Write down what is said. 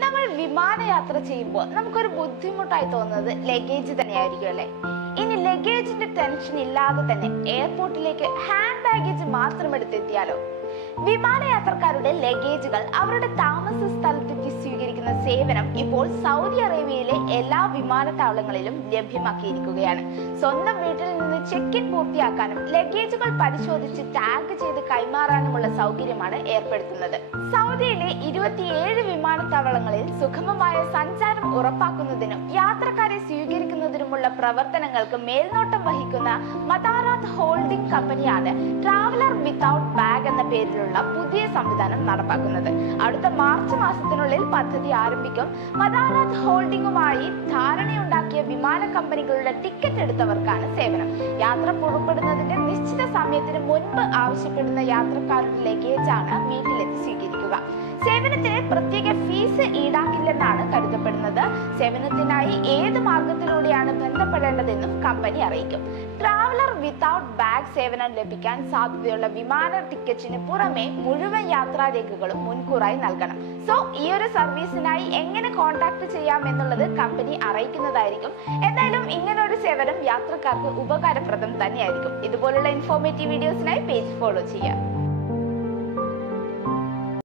നമ്മൾ വിമാനയാത്ര ചെയ്യുമ്പോൾ നമുക്കൊരു ബുദ്ധിമുട്ടായി തോന്നുന്നത് ലഗേജ് തന്നെയായിരിക്കും അല്ലേ? ഇനി ലഗേജിന്റെ ടെൻഷൻ ഇല്ലാതെ തന്നെ എയർപോർട്ടിലേക്ക് ഹാൻഡ് ബാഗേജ് മാത്രം എടുത്തെത്തിയാലോ? വിമാനയാത്രക്കാരുടെ ലഗേജുകൾ അവരുടെ താമസ സ്ഥലത്തെത്തി സേവനം ഇപ്പോൾ സൗദി അറേബ്യയിലെ എല്ലാ വിമാനത്താവളങ്ങളിലും ലഭ്യമാക്കിയിരിക്കുകയാണ്. സ്വന്തം വീട്ടിൽ നിന്ന് ചെക്ക് ഇൻ പൂർത്തിയാക്കാനും ലഗേജുകൾ പരിശോധിച്ച് ടാഗ് ചെയ്ത് കൈമാറാനുമുള്ള സൗകര്യമാണ് ഏർപ്പെടുത്തുന്നത്. സൗദിയിലെ ഇരുപത്തിയേഴ് വിമാനത്താവളങ്ങളിൽ സുഗമമായ സഞ്ചാരം ഉറപ്പാക്കുന്നതിനും യാത്രക്കാരെ സ്വീകരിക്കുന്നതിനുമുള്ള പ്രവർത്തനങ്ങൾക്ക് മേൽനോട്ടം വഹിക്കുന്ന മതാറാത്ത് കമ്പനിയാണ് ട്രാവലർ വിത്തൗട്ട് ബാഗ് എന്ന പേരിലുള്ള പുതിയ സംവിധാനം നടപ്പാക്കുന്നത്. അടുത്ത മാർച്ച് മാസത്തിനുള്ളിൽ പദ്ധതി ആരംഭിക്കും. മദാനാഥ് ഹോൾഡിംഗുമായി ധാരണയുണ്ടാക്കിയ വിമാന കമ്പനികളുടെ ടിക്കറ്റ് എടുത്തവർക്കാണ് സേവനം. യാത്ര പുറപ്പെടുന്നതിന്റെ നിശ്ചിത സമയത്തിന് മുൻപ് ആവശ്യപ്പെടുന്ന യാത്രക്കാരുടെ ലഗേജാണ് വീട്ടിലെത്തി സ്വീകരിക്കുക. സേവനത്തിന് പ്രത്യേക ഫീസ് ഈടാക്കില്ലെന്നാണ് കരുതപ്പെടുന്നത്. സേവനത്തിനായി ഏത് മാർഗത്തിലൂടെയാണ് ബന്ധപ്പെടേണ്ടതെന്നും കമ്പനി അറിയിക്കും. ട്രാവലർ വിത്തൗട്ട് ബാഗ് സേവനം ലഭിക്കാൻ സാധ്യതയുള്ള വിമാന ടിക്കറ്റിന് പുറമെ മുഴുവൻ യാത്രാരേഖകളും മുൻകൂറായി നൽകണം. സോ ഈ ഒരു സർവീസിനായി എങ്ങനെ കോൺടാക്ട് ചെയ്യാം എന്നുള്ളത് കമ്പനി അറിയിക്കുന്നതായിരിക്കും. എന്തായാലും ഇങ്ങനെ ഒരു സേവനം യാത്രക്കാർക്ക് ഉപകാരപ്രദം തന്നെയായിരിക്കും. ഇതുപോലുള്ള ഇൻഫോർമേറ്റീവ് വീഡിയോസിനായി പേജ് ഫോളോ ചെയ്യാം.